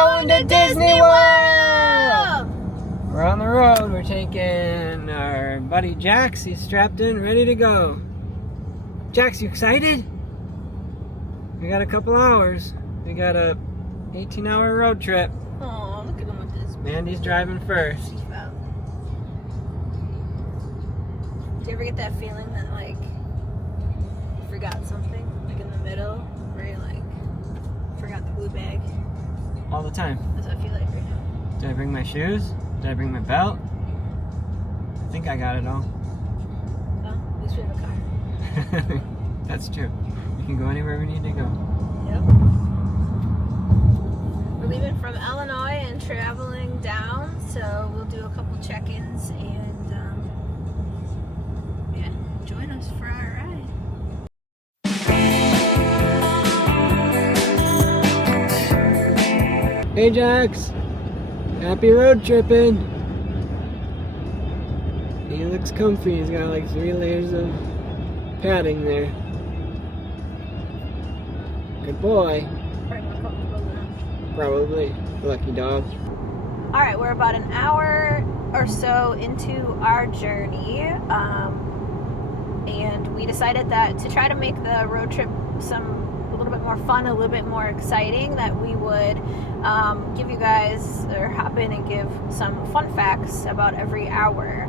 Going to Disney World! We're on the road. We're taking our buddy Jax. He's strapped in, ready to go. Jax, you excited? We got a couple hours. We got a 18-hour road trip. Oh, look at him with this. Mandy's driving first. Do you ever get that feeling that, like, you forgot something? Like in the middle, where you, like, forgot the blue bag? All the time. That's what I feel like right now. Did I bring my shoes? Did I bring my belt? I think I got it all. Well, at least we have a car. That's true. We can go anywhere we need to go. Yep. We're leaving from Illinois and traveling down, so we'll do a couple check-ins and, yeah, join us for our ride. Hey Jax! Happy road tripping! He looks comfy. He's got like 3 layers of padding there. Good boy. Probably. Lucky dog. Alright, we're about an hour or so into our journey, and we decided that to try to make the road trip a little bit more fun, a little bit more exciting, that we would give you guys, or hop in and give some fun facts about every hour,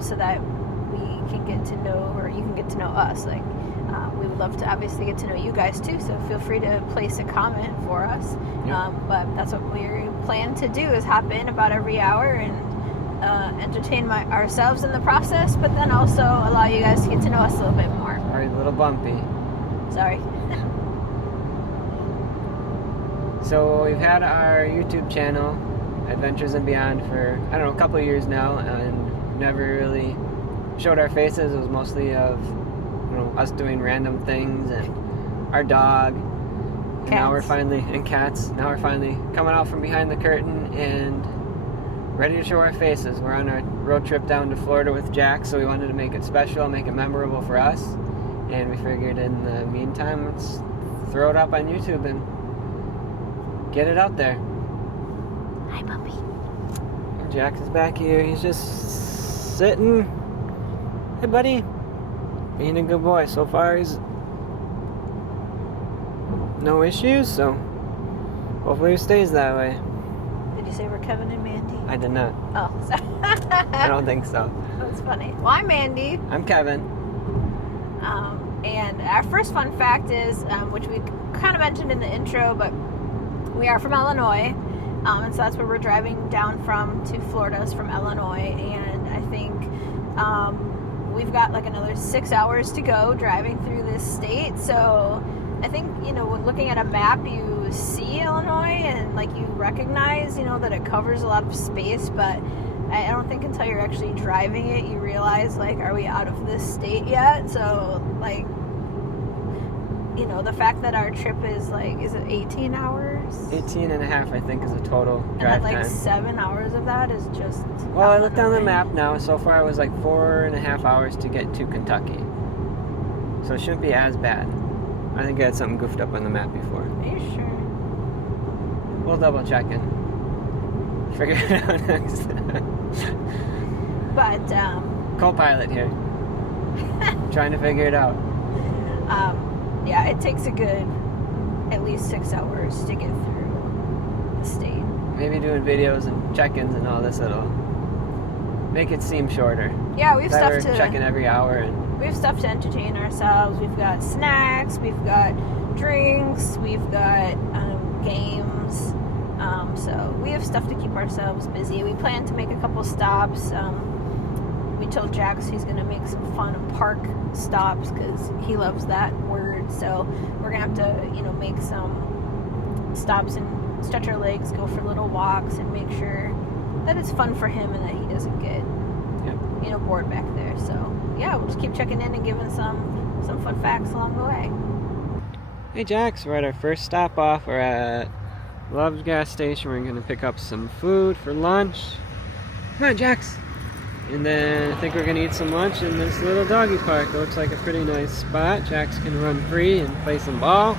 so that we can get to know, or you can get to know us. Like, we would love to obviously get to know you guys too, so feel free to place a comment for us. Yep. But that's what we plan to do, is hop in about every hour and entertain ourselves in the process, but then also allow you guys to get to know us a little bit more. Alright, a little bumpy. Sorry. So we've had our YouTube channel, Adventures and Beyond, for, I don't know, a couple of years now, and never really showed our faces. It was mostly of, you know, us doing random things and our dog. And now we're finally, and cats, now we're finally coming out from behind the curtain and ready to show our faces. We're on our road trip down to Florida with Jack, so we wanted to make it special, make it memorable for us. And we figured in the meantime, let's throw it up on YouTube and get it out there. Hi, puppy. Jax is back here. He's just sitting. Hey, buddy. Being a good boy. So far, he's no issues, so hopefully he stays that way. Did you say we're Kevin and Mandy? I did not. Oh, sorry. I don't think so. That's funny. Well, I'm Mandy. I'm Kevin. And our first fun fact is, which we kind of mentioned in the intro, but we are from Illinois, and so that's where we're driving down from to Florida, is from Illinois, and I think we've got like another 6 hours to go driving through this state. So I think, you know, when looking at a map, you see Illinois and like you recognize, you know, that it covers a lot of space, but I don't think until you're actually driving it, you realize, like, are we out of this state yet? So, like, you know, the fact that our trip is, like, is it 18 hours? 18 and a half, I think, is a total drive and that, like, time. 7 hours of that is just... Well, I looked on the map now. So far, it was like 4.5 hours to get to Kentucky. So it shouldn't be as bad. I think I had something goofed up on the map before. Are you sure? We'll double check and figure it out next. But, Co-pilot here. Trying to figure it out. yeah, it takes a good at least 6 hours to get through the state. Maybe doing videos and check-ins and all this, it'll make it seem shorter. Yeah, we've stuff to... checking every hour and... We have stuff to entertain ourselves. We've got snacks, we've got drinks, we've got games. So we have stuff to keep ourselves busy. We plan to make a couple stops. We told Jax he's going to make some fun park stops because he loves that word. So we're going to have to, you know, make some stops and stretch our legs, go for little walks, and make sure that it's fun for him and that he doesn't get, you know, bored back there. So yeah, we'll just keep checking in and giving some fun facts along the way. Hey Jax, we're at our first stop off. We're at Love's gas station. We're going to pick up some food for lunch. Come on, Jax. And then I think we're going to eat some lunch in this little doggy park. It looks like a pretty nice spot. Jax can run free and play some ball.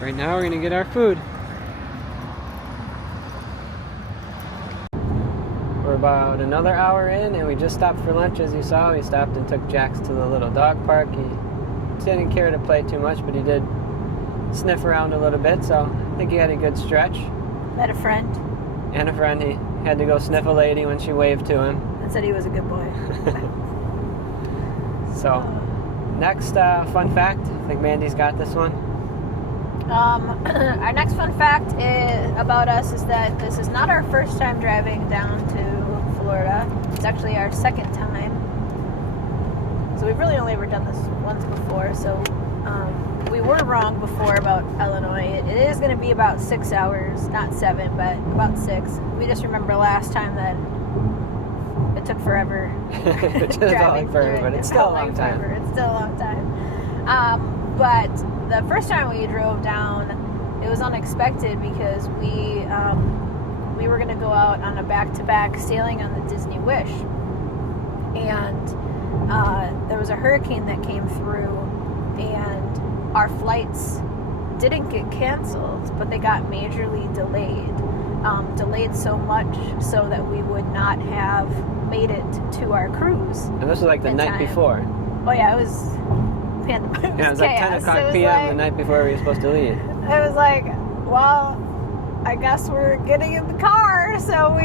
Right now we're going to get our food. about another hour in, and we just stopped for lunch. As you saw, we stopped and took Jax to the little dog park. He didn't care to play too much, but he did sniff around a little bit, so I think he had a good stretch. Met a friend. And a friend. He had to go sniff a lady when she waved to him. And said he was a good boy. So, next fun fact. I think Mandy's got this one. Our next fun fact about us is that this is not our first time driving down to Florida. It's actually our second time. So we've really only ever done this once before. So we were wrong before about Illinois. It is going to be about 6 hours, not 7, but about 6. We just remember last time that it took forever. It just felt forever, but it's still a long time. It's still a long time. But the first time we drove down, it was unexpected because we were going to go out on a back-to-back sailing on the Disney Wish, and there was a hurricane that came through, and our flights didn't get canceled, but they got majorly delayed. Delayed so much so that we would not have made it to our cruise. And this was like the night before. Oh yeah, it was. It was like 10 o'clock p.m. the night before we were supposed to leave. It was like, well, I guess we're getting in the car. So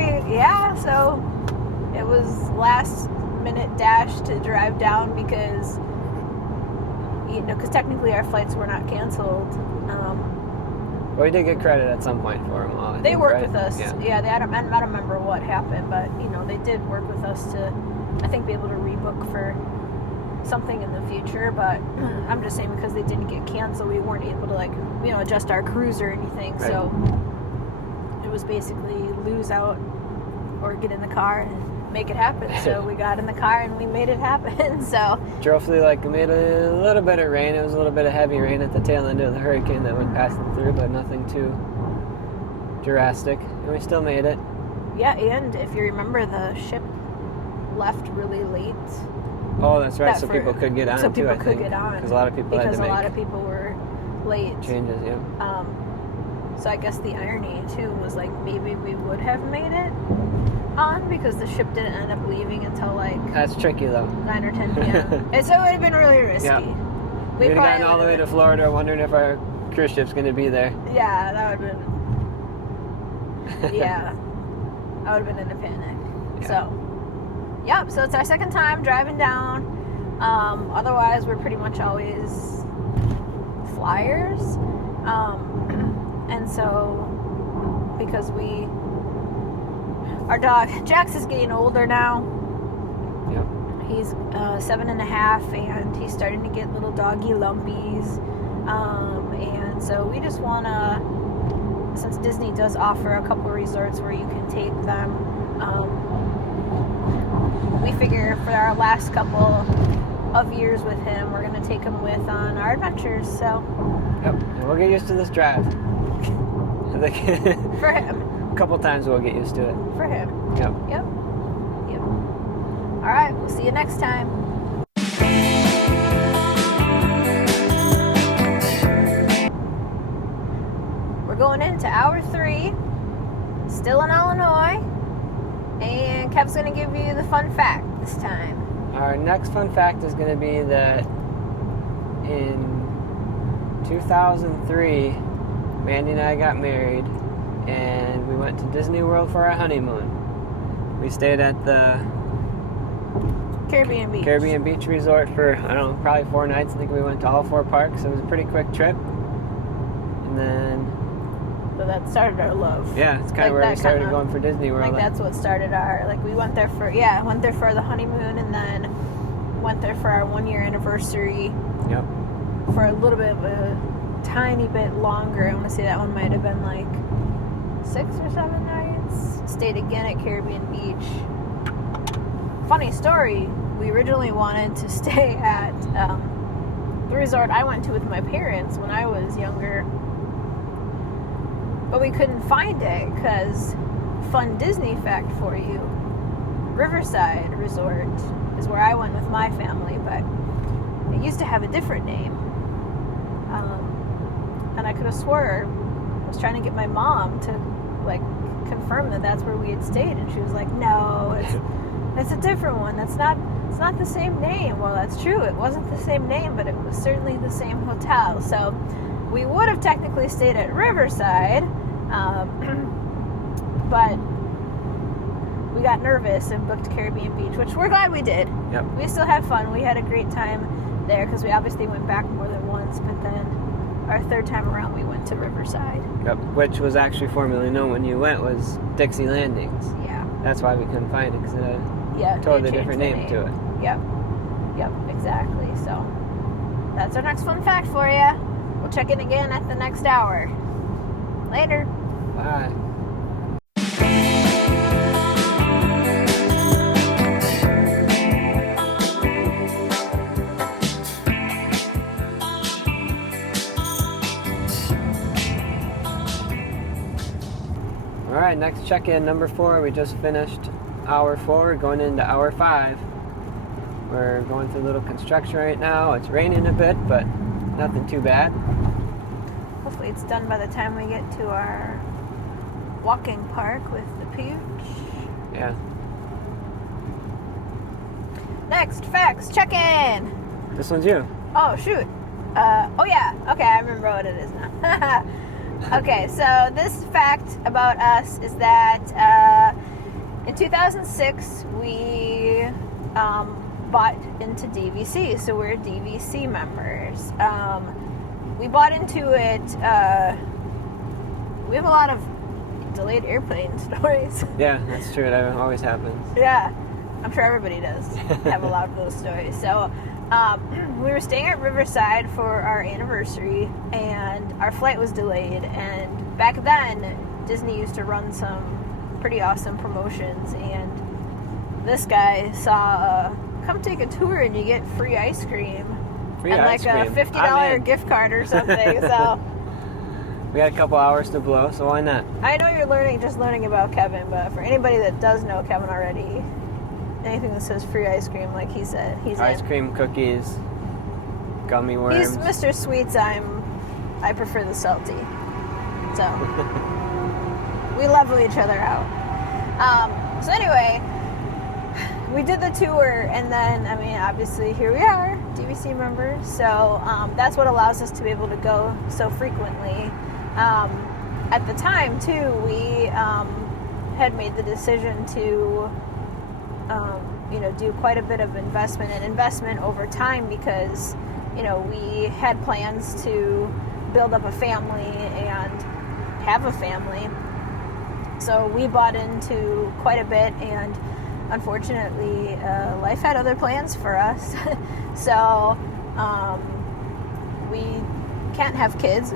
it was last minute dash to drive down because technically our flights were not canceled. Well, we did get credit at some point for them all. They worked with us. Yeah, I don't remember what happened, but they did work with us to, I think, be able to rebook for something in the future. But I'm just saying, because they didn't get canceled, we weren't able to adjust our cruise or anything. Right. So it was basically lose out or get in the car and make it happen. So we got in the car and we made it happen. So drove through, made a little bit of rain. It was a little bit of heavy rain at the tail end of the hurricane that went passing through, but nothing too drastic, and we still made it. Yeah, and if you remember, the ship left really late. Oh, that's right. So people could get on. So people could get on because a lot of people had to make. Because a lot of people were late. Changes, yeah. So I guess the irony too was maybe we would have made it on because the ship didn't end up leaving until That's tricky though. 9 or 10 p.m. And so it would have been really risky. Yeah. We'd have gotten all the way to Florida, wondering if our cruise ship's going to be there. Yeah, that would have been. Yeah, I would have been in a panic. Yeah. So, yep. So it's our second time driving down. Otherwise, we're pretty much always flyers. And so, because our dog Jax is getting older now. Yep. He's 7.5, and he's starting to get little doggy lumpies. And so we just want to, since Disney does offer a couple resorts where you can take them, we figure for our last couple of years with him, we're going to take him with on our adventures. So yep, and we'll get used to this drive. For him. A couple times we'll get used to it. For him. Yep. Yep. All right, we'll see you next time. We're going into hour 3, still in Illinois, and Kev's going to give you the fun fact this time. Our next fun fact is going to be that in 2003, Mandy and I got married, and we went to Disney World for our honeymoon. We stayed at the Caribbean Beach Resort for, probably 4 nights. I think we went to all 4 parks. It was a pretty quick trip. And then... So that started our love. Yeah, it's kind of where we started going for Disney World. That's what started our... we went there for the honeymoon, and then went there for our 1-year anniversary. Yep. For a little bit of a tiny bit longer. I want to say that one might have been 6 or 7 nights. Stayed again at Caribbean Beach. Funny story, we originally wanted to stay at the resort I went to with my parents when I was younger, but we couldn't find it because, fun Disney fact for you, Riverside Resort is where I went with my family, but it used to have a different name. And I could have swore I was trying to get my mom to like confirm that that's where we had stayed, and she was like, no, it's a different one. It's not the same name. Well, that's true. It wasn't the same name, but it was certainly the same hotel. So we would have technically stayed at Riverside, but we got nervous and booked Caribbean Beach, which we're glad we did. Yep. We still had fun. We had a great time there because we obviously went back more than once, but then our third time around we went to Riverside. Yep. Which was actually formerly known when you went was Dixie Landings. Yeah. That's why we couldn't find it, because it had a totally different name to it. Yep. Yep, exactly. So that's our next fun fact for you. We'll check in again at the next hour. Later. Bye. Alright, next check-in, number 4. We just finished hour 4, going into hour 5. We're going through a little construction right now. It's raining a bit, but nothing too bad. Hopefully it's done by the time we get to our walking park with the pooch. Yeah. Next, facts, check-in! This one's you. Oh, shoot. Oh, yeah. Okay, I remember what it is now. Okay, so this fact about us is that in 2006 we bought into DVC, so we're DVC members. We bought into it. We have a lot of delayed airplane stories. Yeah, that's true. That always happens. Yeah, I'm sure everybody does have a lot of those stories. So we were staying at Riverside for our anniversary, and our flight was delayed. And back then, Disney used to run some pretty awesome promotions, and this guy saw come take a tour and you get free ice cream. Free and ice like cream. a $50 gift card or something. So we had a couple hours to blow, so why not? I know you're learning about Kevin, but for anybody that does know Kevin already, anything that says free ice cream, like he said, he's Ice in. cream, cookies, gummy worms. He's Mr. Sweets. I prefer the salty. So we level each other out. So anyway, we did the tour, and then obviously here we are, DVC members. So that's what allows us to be able to go so frequently. At the time too, we had made the decision to do quite a bit of investment over time, because we had plans to build up a family and have a family. So we bought into quite a bit, and unfortunately life had other plans for us. So we can't have kids,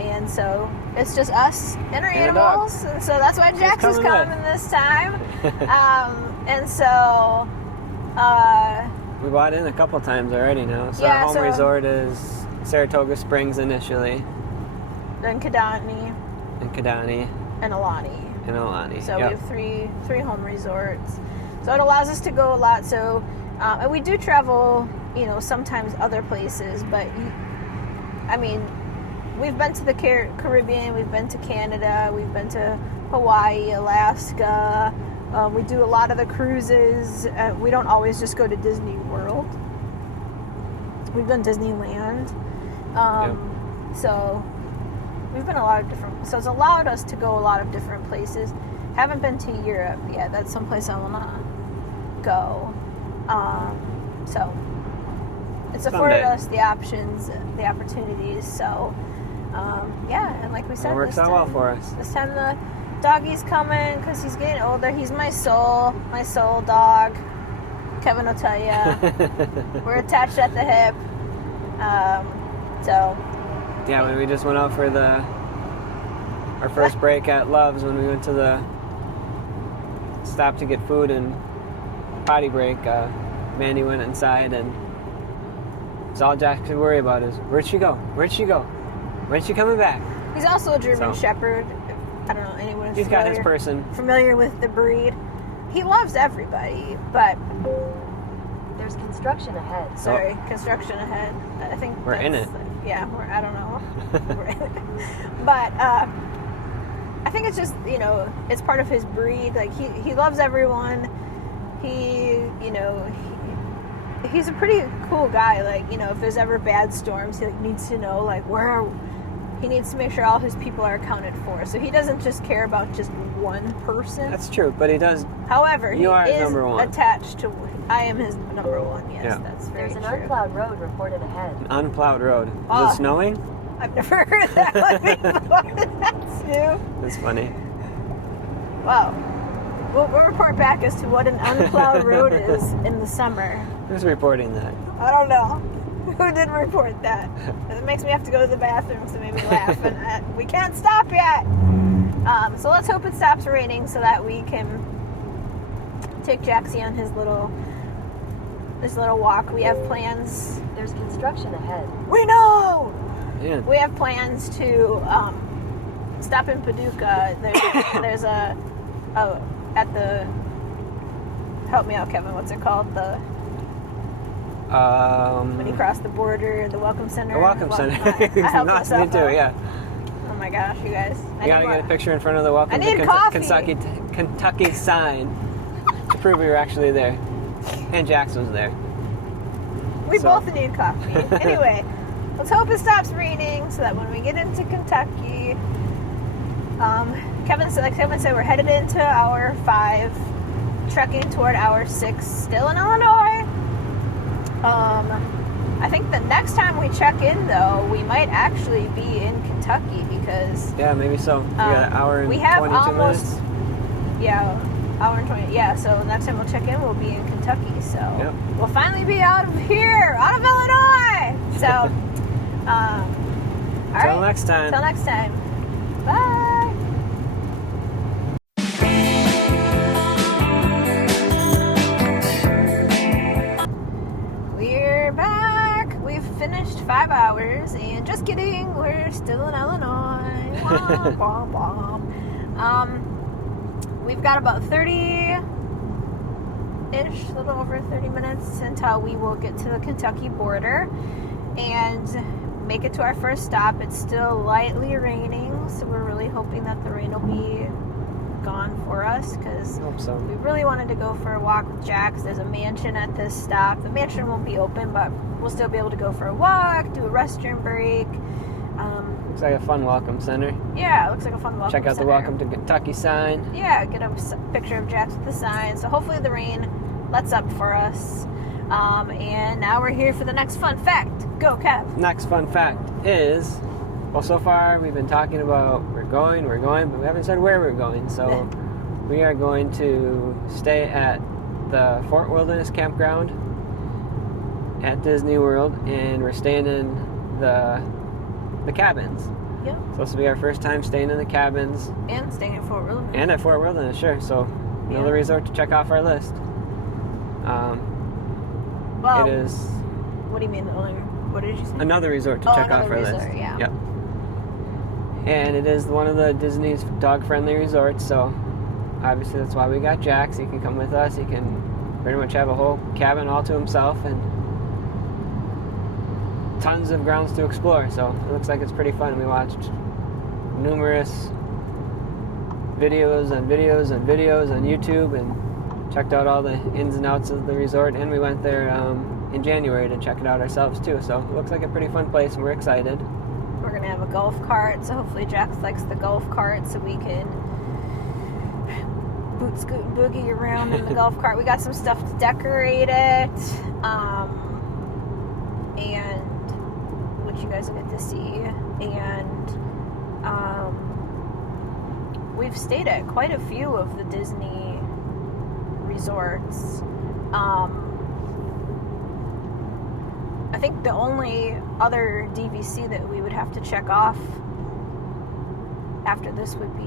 and so it's just us and our animals, and so that's why Jax is coming this time. And so we bought in a couple times already now. So yeah, our home resort is Saratoga Springs initially, then Kidani, and Alani. So we have three home resorts. So it allows us to go a lot. So and we do travel, sometimes other places, but we've been to the Caribbean, we've been to Canada, we've been to Hawaii, Alaska. We do a lot of the cruises. We don't always just go to Disney World. We've done Disneyland. So we've been a lot of different. So it's allowed us to go a lot of different places. Haven't been to Europe yet. That's someplace I will not go. So it's afforded us the options, the opportunities. So and like we said, it works out well for us. This time the doggy's coming because he's getting older. He's my soul dog. Kevin will tell you. We're attached at the hip. Yeah, when we just went out for our first break at Love's, when we went to the stop to get food and potty break, Mandy went inside, and it's all Jack could worry about is, where'd she go? When's she coming back? He's also a German Shepherd. I don't know anyone. He's got his person. Familiar with the breed. He loves everybody, but there's construction ahead. Sorry, construction ahead. I think we're in it. Yeah, I don't know. We're in it. But I think it's just, you know, it's part of his breed. Like, he loves everyone. He's a pretty cool guy. Like, you know, if there's ever bad storms, he like, needs to know, like, he needs to make sure all his people are accounted for. So he doesn't just care about just one person. That's true, but he does. However, he is number one. Attached to. I am his number one. Yes, Yeah. that's very There's an true. unplowed road reported ahead. An unplowed road. Is Oh. it snowing? I've never heard that one before. That's new. That's funny. Wow. We'll report back as to what an unplowed road is in the summer. Who's reporting that? I don't know. Who did report that? It makes me have to go to the bathroom, so it made me laugh. And we can't stop yet. So let's hope it stops raining so that we can take Jaxie on his little walk. We have plans. There's construction ahead. We know! Yeah. We have plans to stop in Paducah. There's a at the, help me out, Kevin, what's it called? When you cross the border, the Welcome Center. The Welcome Center. I helped Nice, myself me too, out. yeah. Oh my gosh, you guys. You gotta get a picture in front of the Welcome I need to coffee. Kentucky sign to prove we were actually there. And Jax was there. We So- both need coffee. Anyway, let's hope it stops raining so that when we get into Kentucky, Kevin said, we're headed into hour 5, trekking toward hour 6, still in Illinois. I think the next time we check in, though, we might actually be in Kentucky because Yeah, maybe so. We got an hour and we have 22 almost, minutes. yeah, hour and 20. Yeah, so next time we'll check in, we'll be in Kentucky. So Yep. we'll finally be out of here, out of Illinois. So, all Till right. next time. Till next time. Bye. We're back. We've finished 5 hours, and just kidding, we're still in Illinois. Womp, womp, womp. We've got about 30-ish, a little over 30 minutes until we will get to the Kentucky border and make it to our first stop. It's still lightly raining, so we're really hoping that the rain will be gone for us because Hope so. we really wanted to go for a walk with Jax. There's a mansion at this stop. The mansion won't be open, but we'll still be able to go for a walk, do a restroom break. Looks like a fun welcome center. Yeah, it looks like a fun welcome Check out the center. Welcome to Kentucky sign. Yeah, get a picture of Jax with the sign. So hopefully the rain lets up for us. And now we're here for the next fun fact. Go, Kev. Next fun fact is, well, so far we've been talking about we're going, but we haven't said where we're going. So we are going to stay at the Fort Wilderness Campground at Disney World, and we're staying in the cabins. Yep. So this will be our first time staying in the cabins And staying at Fort Wilderness. and at Fort Wilderness, sure. So another Yeah. resort to check off our list. Well, It is what do you mean? What did you say? another resort to check off another our resort, list. yeah. Yep. And it is one of the Disney's dog-friendly resorts, so obviously that's why we got Jax. He can come with us. He can pretty much have a whole cabin all to himself and tons of grounds to explore. So it looks like it's pretty fun. We watched numerous videos on YouTube and checked out all the ins and outs of the resort, and we went there in January to check it out ourselves too. So it looks like a pretty fun place, and we're excited. We're going to have a golf cart, so hopefully Jax likes the golf cart so we can boot, scoot, and boogie around in the golf cart. We got some stuff to decorate it, and which you guys will get to see. And we've stayed at quite a few of the Disney resorts. I think the only other DVC that we would have to check off after this would be,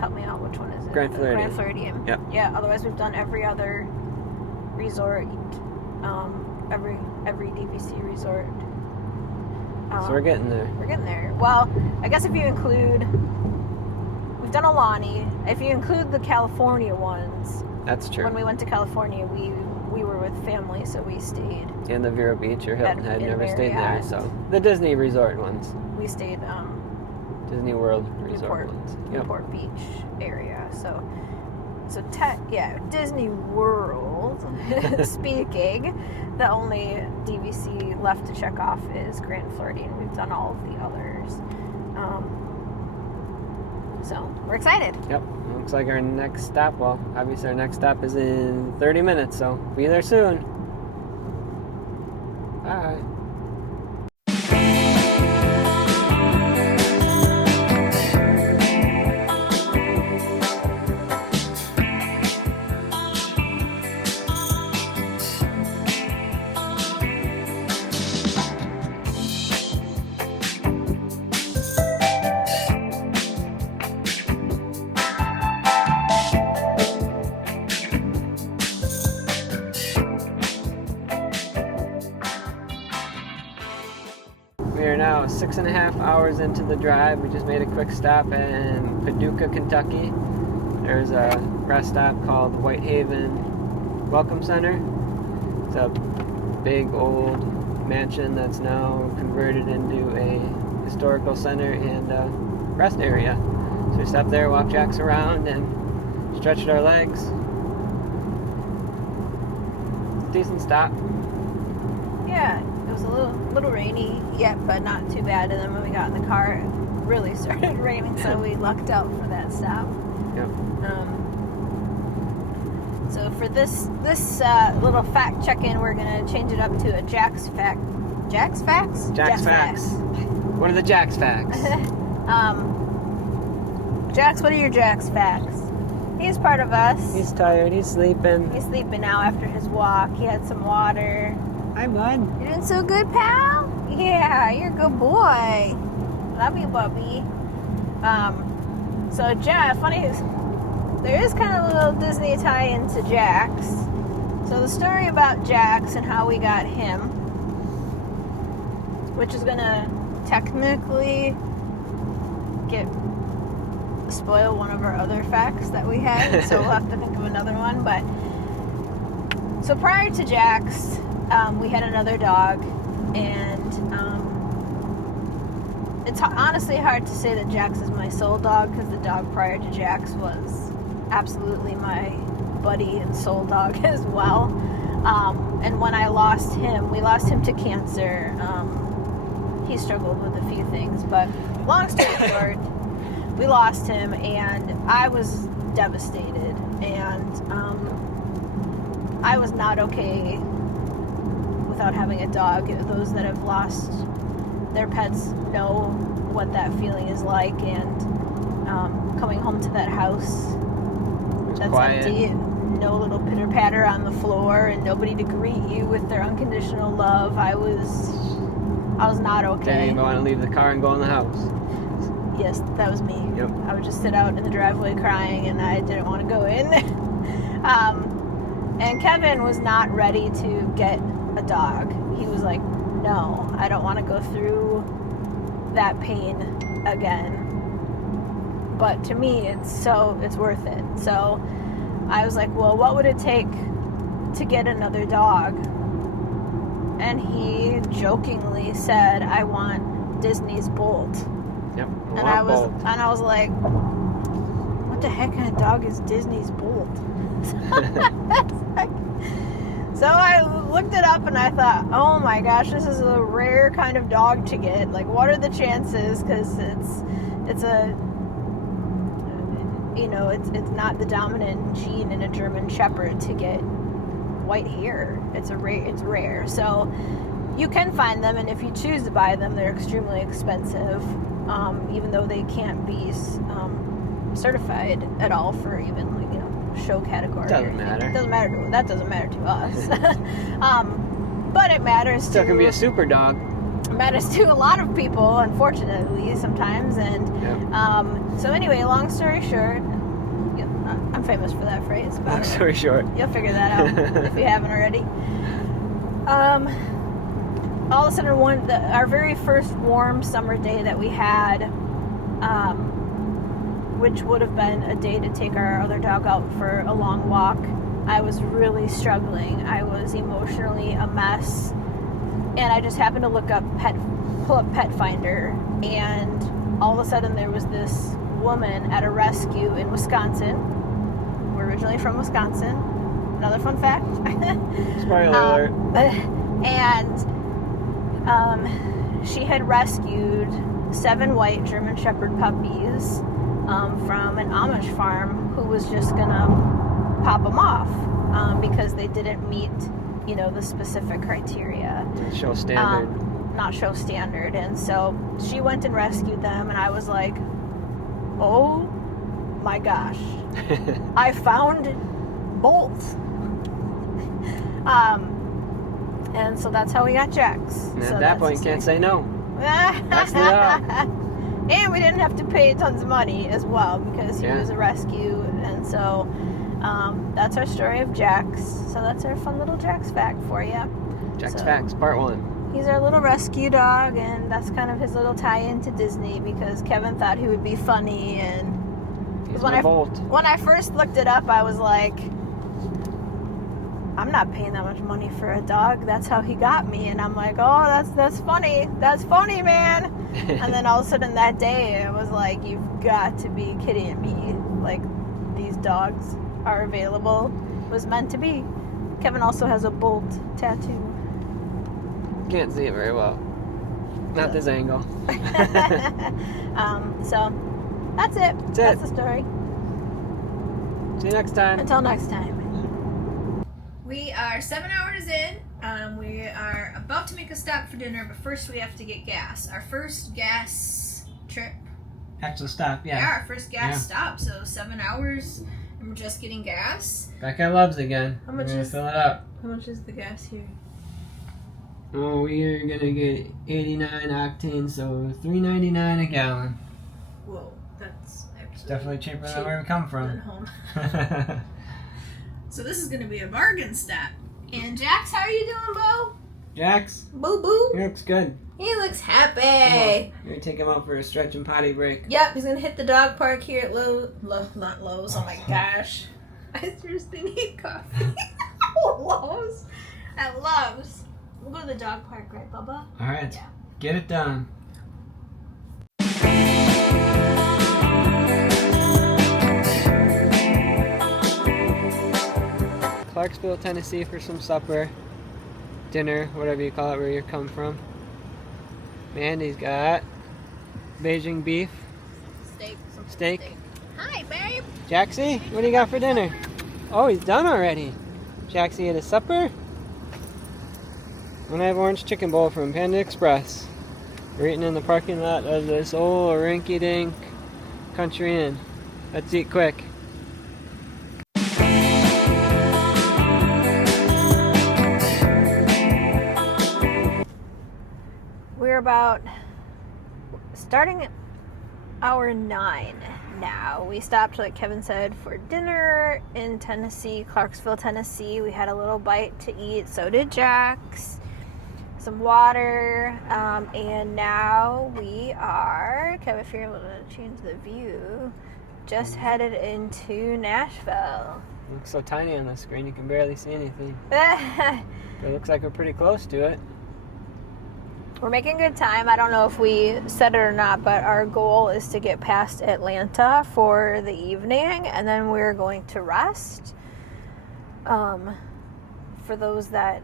help me out, which one is it? Grand Floridian. Grand Floridian. Yep. Yeah, otherwise we've done every other resort, every DVC resort. So we're getting there. We're getting there. Well, I guess if you include, we've done Alani. If you include the California ones, That's true. when we went to California, we we were with family, so we stayed. In the Vero Beach or Hilton Head, in never stayed there. Marriott. So the Disney resort ones, We stayed Disney World resort Newport, ones. Yep. Newport Beach area. So Disney World. Speaking, the only DVC left to check off is Grand Floridian. We've done all of the others. So we're excited. Yep. Looks like our next stop. Well, obviously our next stop is in 30 minutes, so be there soon. Bye. We are now 6.5 hours into the drive. We just made a quick stop in Paducah, Kentucky. There's a rest stop called Whitehaven Welcome Center. It's a big old mansion that's now converted into a historical center and a rest area. So we stopped there, walked Jax around, and stretched our legs. Decent stop. Yeah, it was a little rainy yet, but not too bad. And then when we got in the car, it really started raining, so we lucked out for that stop. Yep. So for this little fact check-in, we're gonna change it up to a Jax fact. Jax facts? Jax facts. What are the Jax facts? Jax, what are your Jax facts? He's part of us. He's tired. He's sleeping. He's sleeping now after his walk. He had some water. Hi, bud. You doing so good, pal? Yeah, you're a good boy. Love you, Bubby. So Jax, there is kind of a little Disney tie into Jax. So the story about Jax and how we got him, which is gonna technically spoil one of our other facts that we had, so we'll have to think of another one. But so prior to Jax, we had another dog, and it's honestly hard to say that Jax is my soul dog, because the dog prior to Jax was absolutely my buddy and soul dog as well. And when I lost him, we lost him to cancer. He struggled with a few things, but long story short, we lost him, and I was devastated, and I was not okay without having a dog. Those that have lost their pets know what that feeling is like, and coming home to that house that's quiet. empty, and no little pitter patter on the floor, and nobody to greet you with their unconditional love. I was not okay. Didn't even want to leave the car and go in the house. Yes, that was me. Yep. I would just sit out in the driveway crying, and I didn't want to go in. And Kevin was not ready to get a dog. He was like, no, I don't want to go through that pain again. But to me, it's worth it. So I was like, well, what would it take to get another dog? And he jokingly said, I want Disney's Bolt. Yep. And I was like, what the heck kind of dog is Disney's Bolt? So I looked it up, and I thought, oh my gosh, this is a rare kind of dog to get. Like, what are the chances? Because it's not the dominant gene in a German Shepherd to get white hair. It's rare. So you can find them, and if you choose to buy them, they're extremely expensive. Even though they can't be certified at all for even show category. Doesn't matter. That doesn't matter to us. But it matters. Still can be a super dog. It matters to a lot of people, unfortunately, sometimes. And Yep. so anyway, long story short, I'm famous for that phrase. Long story short. You'll figure that out if you haven't already. All of a sudden, our very first warm summer day that we had, which would have been a day to take our other dog out for a long walk, I was really struggling. I was emotionally a mess. And I just happened to pull up Pet Finder, and all of a sudden there was this woman at a rescue in Wisconsin. We're originally from Wisconsin. Another fun fact. Spoiler alert. And she had rescued 7 white German Shepherd puppies from an Amish farm who was just gonna pop them off because they didn't meet, the specific criteria. Show standard. Not show standard. And so she went and rescued them, and I was like, oh my gosh, I found Bolt. And so that's how we got Jax. And so at that point, you can't say no. That's the And we didn't have to pay tons of money as well because he was a rescue. And so that's our story of Jax. So that's our fun little Jax fact for you. Jax Facts, part 1. He's our little rescue dog, and that's kind of his little tie-in to Disney because Kevin thought he would be funny. And He's my Bolt. when I first looked it up, I was like, I'm not paying that much money for a dog. That's how he got me. And I'm like, oh, that's funny. That's funny, man. And then all of a sudden that day, I was like, you've got to be kidding me. Like, these dogs are available. It was meant to be. Kevin also has a Bolt tattoo. Can't see it very well. Not this angle. So, that's it. That's the story. See you next time. Until next time. We are 7 hours in. We are about to make a stop for dinner, but first we have to get gas. Our first gas trip. Actual stop, Yeah, our first gas stop. So 7 hours, and we're just getting gas. Back at Love's again. How much we're gonna is- fill it up. How much is the gas here? Oh, we are gonna get 89 octane, so $3.99 a gallon. Whoa, that's actually Definitely cheaper than where we come than from. home. So this is gonna be a bargain stop. And Jax, how are you doing, Bo? Jax, Boo boo. he looks good. He looks happy. You're gonna take him out for a stretch and potty break. Yep, he's gonna hit the dog park here at not Lowe's. Oh my gosh, I seriously need coffee. Lowe's, at Love's. We'll go to the dog park, right, Bubba? All right, Yeah. get it done. Clarksville, Tennessee for some supper, dinner, whatever you call it, where you come from. Mandy's got Beijing beef, steak. Hi, babe. Jaxie, what do you got for dinner? Oh, he's done already. Jaxie ate his supper. And I have orange chicken bowl from Panda Express. We're eating in the parking lot of this old rinky-dink country inn. Let's eat quick. We're about starting at hour 9 now. We stopped, like Kevin said, for dinner in Tennessee, Clarksville, Tennessee. We had a little bite to eat. So did Jax. Some water. And now we are, Kevin, if you're able to change the view, just headed into Nashville. It looks so tiny on the screen, you can barely see anything. But it looks like we're pretty close to it. We're making good time. I don't know if we said it or not, but our goal is to get past Atlanta for the evening, and then we're going to rest. For those that,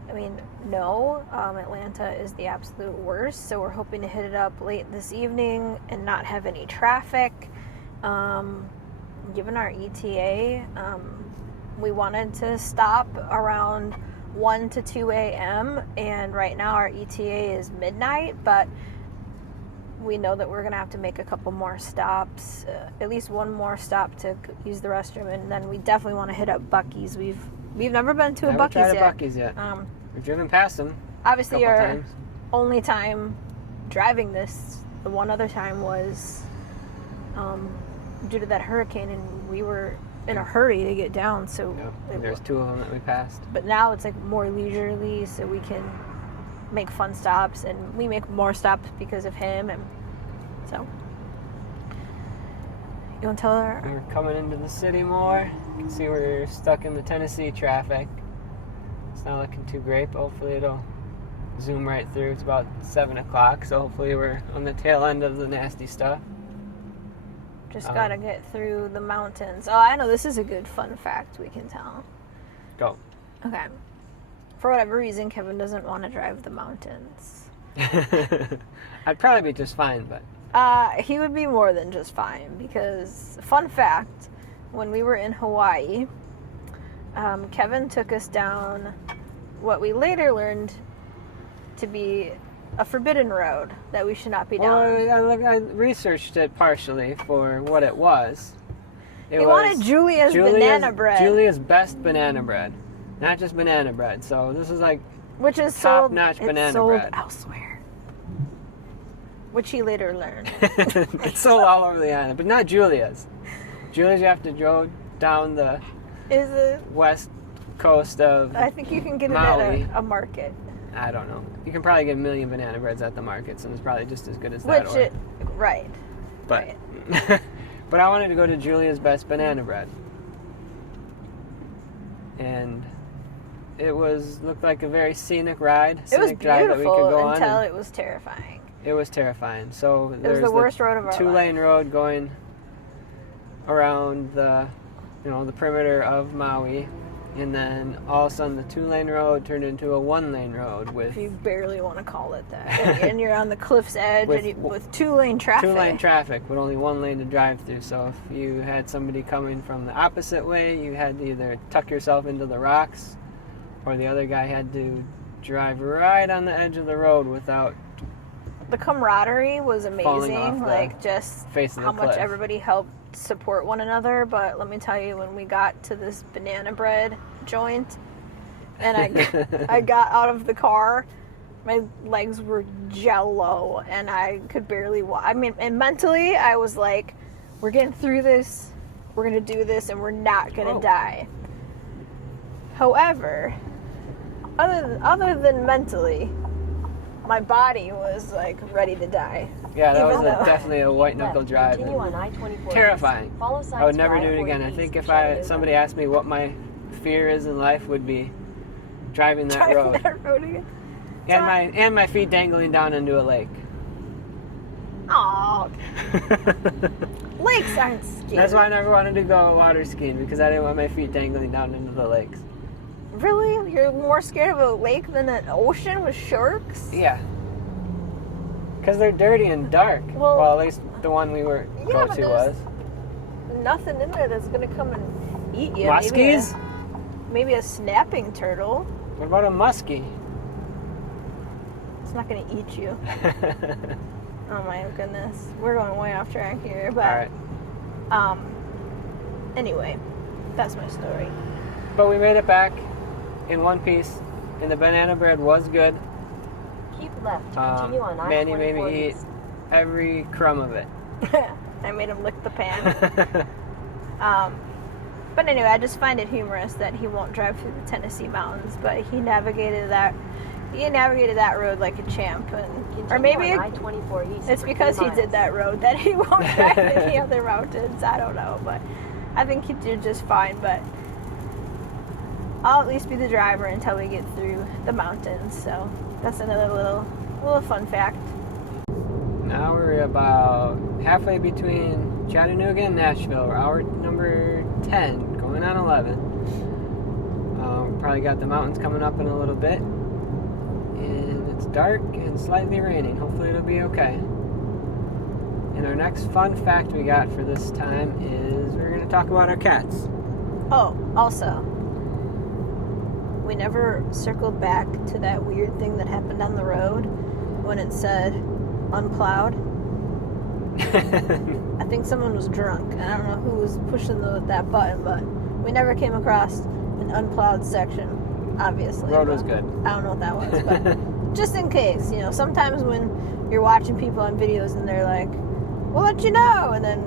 know, Atlanta is the absolute worst, so we're hoping to hit it up late this evening and not have any traffic. Given our ETA, we wanted to stop around 1 to 2 a.m. and right now our ETA is midnight, but we know that we're going to have to make a couple more stops, at least one more stop to use the restroom, and then we definitely want to hit up Buc-ee's. We've never been to a Buc-ee's tried yet. a Buc-ee's yet. We've driven past them Obviously, a couple our times. only time driving this, the one other time was due to that hurricane, and we were in a hurry to get down, so Yep. There's 2 of them that we passed. but now it's like more leisurely, so we can make fun stops, and we make more stops because of him. And so you want to tell her? We're coming into the city more. You can see we're stuck in the Tennessee traffic. It's not looking too great, but hopefully it'll zoom right through. It's about 7 o'clock, so hopefully we're on the tail end of the nasty stuff. Just gotta get through the mountains. Oh, I know, this is a good fun fact we can tell. Go. Okay. For whatever reason, Kevin doesn't want to drive the mountains. I'd probably be just fine, but... He would be more than just fine, because, fun fact, when we were in Hawaii, Kevin took us down what we later learned to be a forbidden road that we should not be down. Well, I researched it partially for what it was. He wanted Julia's banana bread. Julia's best banana bread. Not just banana bread. So this is like which is top-notch banana bread. It's sold elsewhere. Which he later learned. It's sold all over the island, but not Julia's. Julia's you have to go down the west coast of I think you can get it Maui. at a market. I don't know. You can probably get a million banana breads at the markets, and it's probably just as good as Right. But, Right. but I wanted to go to Julia's Best Banana Bread. And it looked like a very scenic ride. It was Drive that we could beautiful go until on, it was terrifying. It was terrifying. So there's the worst road of our two-lane life. road going around the perimeter of Maui. And then all of a sudden the two-lane road turned into a one-lane road with... If you barely want to call it that. And you're on the cliff's edge with two-lane traffic. Two-lane traffic with only one lane to drive through. So if you had somebody coming from the opposite way, you had to either tuck yourself into the rocks or the other guy had to drive right on the edge of the road without... The camaraderie was Falling amazing. off Like, just face of the how much cliff. everybody helped support one another. But let me tell you, when we got to this banana bread joint and I got out of the car, my legs were jello and I could barely walk. I mean, and mentally I was like, we're getting through this, we're gonna do this, and we're not gonna die. However, other than mentally, my body was like ready to die. Yeah, that was definitely a white knuckle drive. Continue on I-24. Terrifying. Follow signs I would never for do it I-40 again. I east, think if Chattanooga. somebody asked me what my fear is in life, would be driving that road. That road again. And my feet dangling down into a lake. Aw. Lakes aren't scary. That's why I never wanted to go water skiing, because I didn't want my feet dangling down into the lakes. Really? You're more scared of a lake than an ocean with sharks? Yeah. Because they're dirty and dark. Well, at least the one we were yeah, go but to was. Nothing in there that's gonna come and eat you. Muskies? Maybe a snapping turtle. What about a muskie? It's not gonna eat you. Oh my goodness. We're going way off track here, but Alright. Anyway, that's my story. But we made it back in one piece, and the banana bread was good. Keep left to continue on I-24 Manny made me eat east. every crumb of it. I made him lick the pan. But anyway, I just find it humorous that he won't drive through the Tennessee mountains, but he navigated that road like a champ. Or maybe on I-24 east it's for because 3 he miles. did that road that he won't drive any other mountains. I don't know, but I think he did just fine. But I'll at least be the driver until we get through the mountains. So that's another little fun fact. Now we're about halfway between Chattanooga and Nashville. We're hour number 10, going on 11. Probably got the mountains coming up in a little bit. And it's dark and slightly raining. Hopefully it'll be okay. And our next fun fact we got for this time is we're going to talk about our cats. Oh, also, we never circled back to that weird thing that happened on the road when it said unplowed. I think someone was drunk. I don't know who was pushing that button, but we never came across an unplowed section, obviously. Road was good. I don't know what that was, but just in case, sometimes when you're watching people on videos and they're like, we'll let you know, and then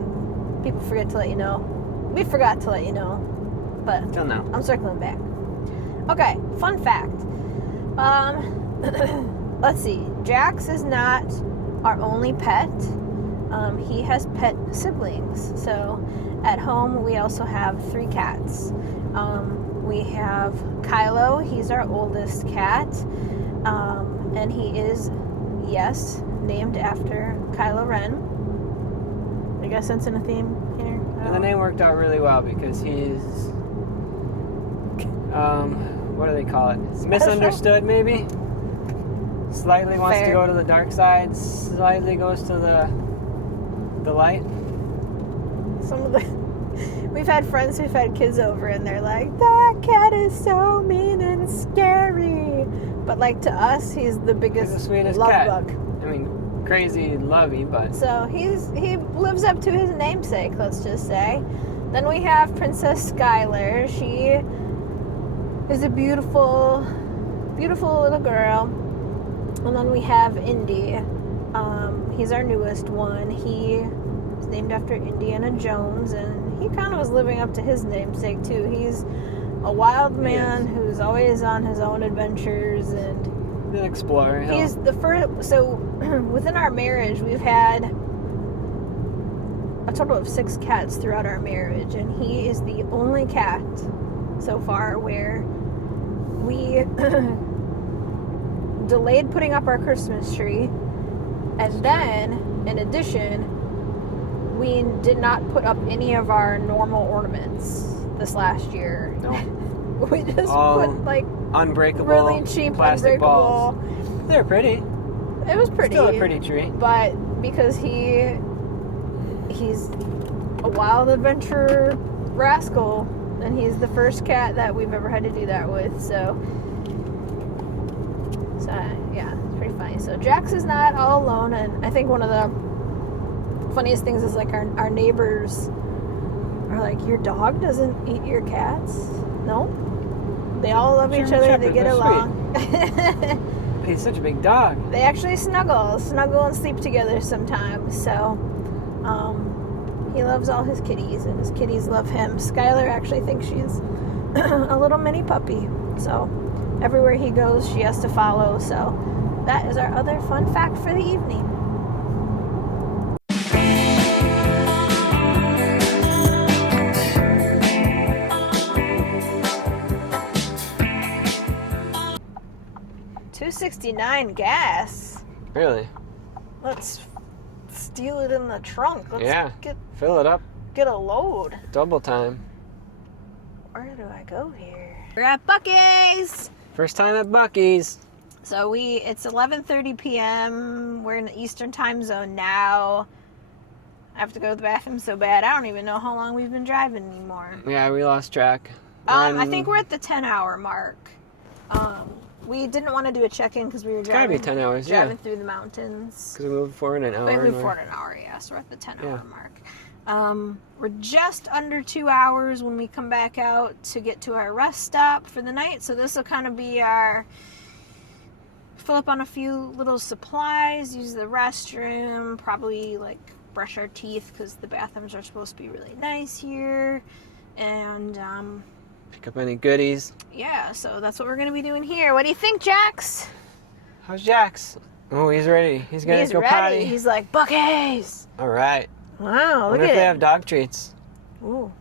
people forget to let you know. We forgot to let you know, but Till now. I'm circling back. Okay, fun fact. Let's see. Jax is not our only pet. he has pet siblings. So at home we also have 3 cats. We have Kylo, he's our oldest cat, and he is, yes, named after Kylo Ren. I guess that's in a theme here. And the name worked out really well because he's, what do they call it? Misunderstood, maybe? Slightly wants to go to the dark side, slightly goes to the light. We've had friends who've had kids over and they're like, that cat is so mean and scary. But like to us, he's the biggest He's the sweetest love cat. bug. I mean, crazy lovey, but... So he lives up to his namesake, let's just say. Then we have Princess Skylar. She is a beautiful, beautiful little girl. And then we have Indy. He's our newest one. He is named after Indiana Jones, and he kind of was living up to his namesake too. He's a wild man who's always on his own adventures, and an explorer. he's the first. So within our marriage, we've had a total of 6 cats throughout our marriage, and he is the only cat so far where we delayed putting up our Christmas tree, and then in addition we did not put up any of our normal ornaments this last year. No. We just put like unbreakable, really cheap plastic unbreakable balls. They're pretty. It was pretty. Still a pretty tree. But because he's a wild adventure rascal, and he's the first cat that we've ever had to do that with, so yeah, it's pretty funny. So Jax is not all alone, and I think one of the funniest things is like our neighbors are like, your dog doesn't eat your cats? No, they all love each other. They get along. He's such a big dog. They actually snuggle and sleep together sometimes. So he loves all his kitties, and his kitties love him. Skylar actually thinks she's a little mini puppy, so everywhere he goes she has to follow. So that is our other fun fact for the evening. $2.69 gas. Really? Let's steal it in the trunk. Let's fill it up. Get a load. Double time. Where do I go here? We're at Buc-ee's. First time at Buc-ee's. So it's 11:30 p.m. We're in the Eastern time zone now. I have to go to the bathroom so bad. I don't even know how long we've been driving anymore. Yeah, we lost track. I think we're at the 10-hour mark. We didn't want to do a check-in because we were driving. It's gotta be 10 hours, driving through the mountains. Because we moved forward an hour. We moved forward an hour, yeah. So we're at the 10-hour mark. We're just under 2 hours when we come back out to get to our rest stop for the night. So this will kind of be our fill up on a few little supplies, use the restroom, probably like brush our teeth because the bathrooms are supposed to be really nice here, and pick up any goodies. Yeah, so that's what we're going to be doing here. What do you think, Jax? How's Jax? Oh, he's ready. He's going to go ready. potty. He's like, Buc-ee's. All right. Wow, look wonder at if it. they have dog treats. Ooh.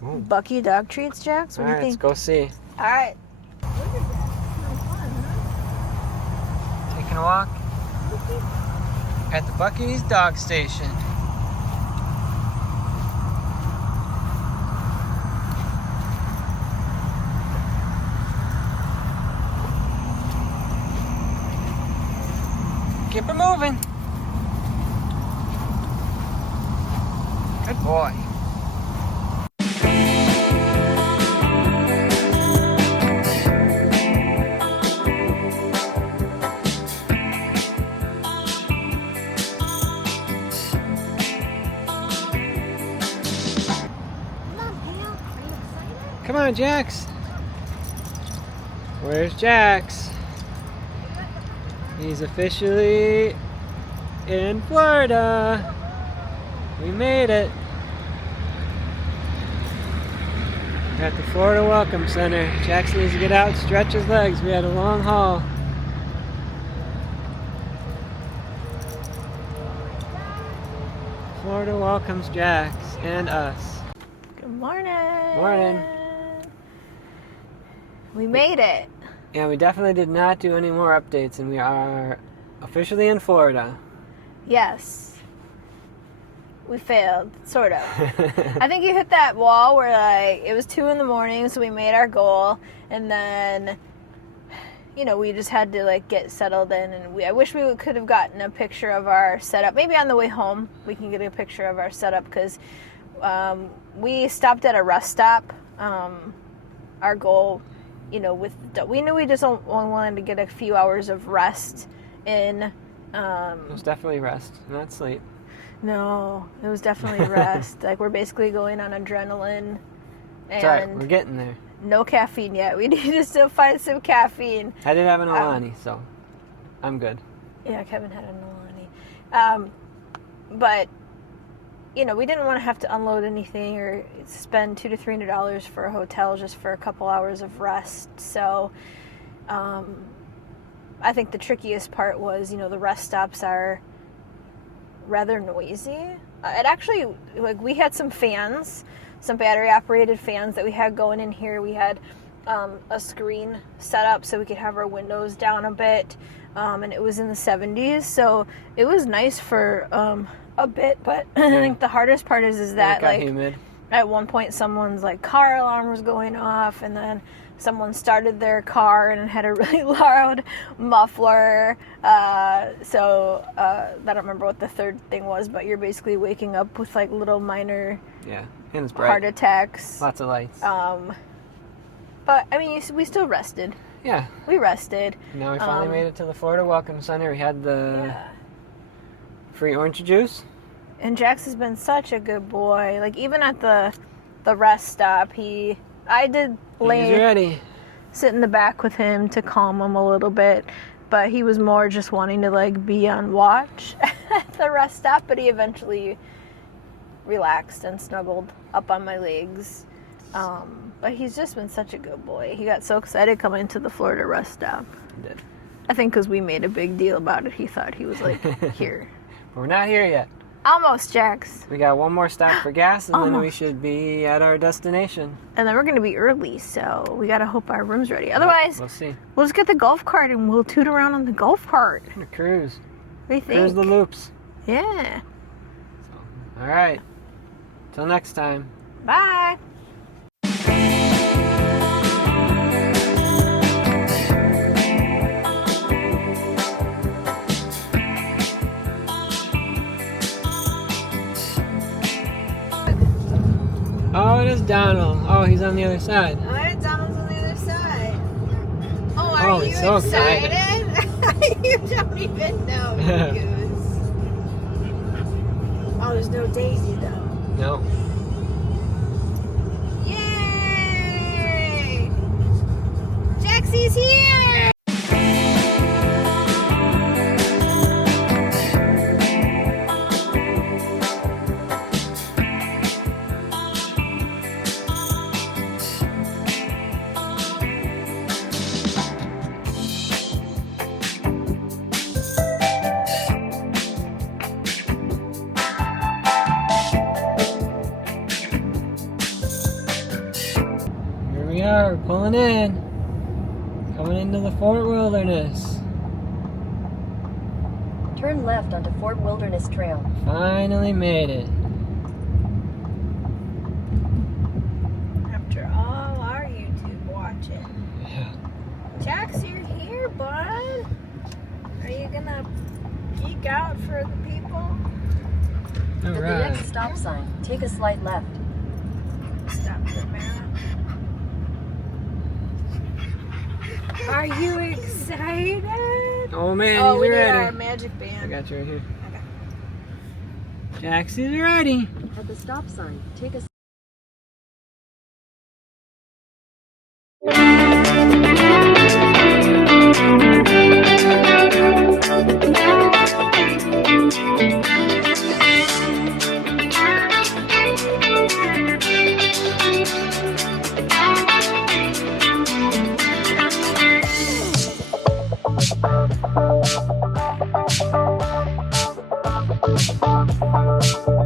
Buc-ee dog treats, Jax? What do you think? Let's go see. All right. Taking a walk at the Buc-ee's dog station. Keep it moving. Good boy. Come on, Jax. Where's Jax? He's officially in Florida. We made it. We're at the Florida Welcome Center. Jax needs to get out, stretch his legs. We had a long haul. Florida welcomes Jax and us. Good morning. Morning. We made it. Yeah, we definitely did not do any more updates, and we are officially in Florida. Yes. We failed, sort of. I think you hit that wall where, like, it was 2 a.m, so we made our goal, and then, you know, we just had to, like, get settled in, and I wish we could have gotten a picture of our setup. Maybe on the way home we can get a picture of our setup, because we stopped at a rest stop. Our goal, you know, we knew we just wanted to get a few hours of rest in. It was definitely rest, not sleep. No, it was definitely rest. Like, we're basically going on adrenaline, and It's alright, we're getting there. no caffeine yet. We need to still find some caffeine. I did have an Alani, so I'm good. Yeah, Kevin had an Alani. But, you know, we didn't want to have to unload anything or spend $200 to $300 for a hotel just for a couple hours of rest. So, I think the trickiest part was, you know, the rest stops are rather noisy. It actually, like, we had some fans, some battery operated fans that we had going in here. We had a screen set up so we could have our windows down a bit, and it was in the 70s, so it was nice for a bit. But I think the hardest part is that, like, humid. At one point someone's, like, car alarm was going off, and then someone started their car and it had a really loud muffler. I don't remember what the third thing was, but you're basically waking up with, like, little minor Yeah, and it's bright. heart attacks. Lots of lights. But, I mean, we still rested. Yeah. We rested. Now we finally made it to the Florida Welcome Center. We had the Yeah. free orange juice. And Jax has been such a good boy. Like, even at the rest stop, I did He's ready. sit in the back with him to calm him a little bit, but he was more just wanting to, like, be on watch at the rest stop. But he eventually relaxed and snuggled up on my legs. But he's just been such a good boy. He got so excited coming to the Florida rest stop. He did. I think because we made a big deal about it, he thought he was, like, here. We're not here yet. Almost, Jax. We got one more stop for gas, and then we Almost. should be at our destination. And then we're going to be early, so we got to hope our room's ready. Otherwise, We'll see. we'll just get the golf cart and we'll toot around on the golf cart. We're gonna cruise. What do you think? Cruise the loops. Yeah. All right. Till next time. Bye. Oh, it is Donald. Oh, he's on the other side. All right, Donald's on the other side. Oh, Oh, are you he's so excited? You don't even know, you goose. Oh, there's no Daisy, though. No. Yay! Jaxie's here! Here we are, pulling in. Coming into the Fort Wilderness. Turn left onto Fort Wilderness Trail. Finally made it. After all our YouTube watching. Yeah. Jax, you're here, bud. Are you gonna geek out for the people? All At the right. next stop sign, take a slight left. Stop the map. Are you excited? Oh man, Oh, he's we need our ready. magic I band. got you right here. Okay. Jax is ready. At the stop sign, take a Thank you.